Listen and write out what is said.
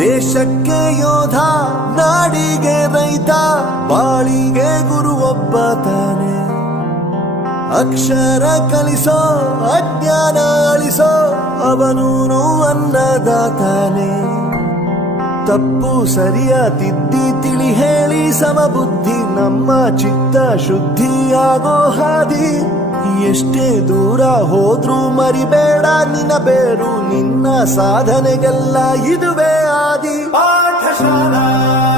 ದೇಶಕ್ಕೆ ಯೋಧ, ನಾಡಿಗೆ ರೈತ, ಬಾಳಿಗೆ ಗುರು ಒಬ್ಬ ತಾನೆ. ಅಕ್ಷರ ಕಲಿಸೋ, ಅಜ್ಞಾನ ಅಳಿಸೋ, ಅವನೂನು ಅನ್ನದಾತಾನೆ. ತಪ್ಪು ಸರಿಯ ತಿದ್ದಿ ತಿಳಿ ಹೇಳಿ ಸಮಬುದ್ಧಿ, ನಮ್ಮ ಚಿತ್ತ ಶುದ್ಧಿಯಾಗೋ ಹಾದಿ. ಎಷ್ಟೇ ದೂರ ಹೋದ್ರೂ ಮರಿಬೇಡ ನಿನ್ನ ಬೇರು, ನಿನ್ನ ಸಾಧನೆಗೆಲ್ಲ ಇದುವೇ ಆದಿ. ಪಾಠಶಾಲಾ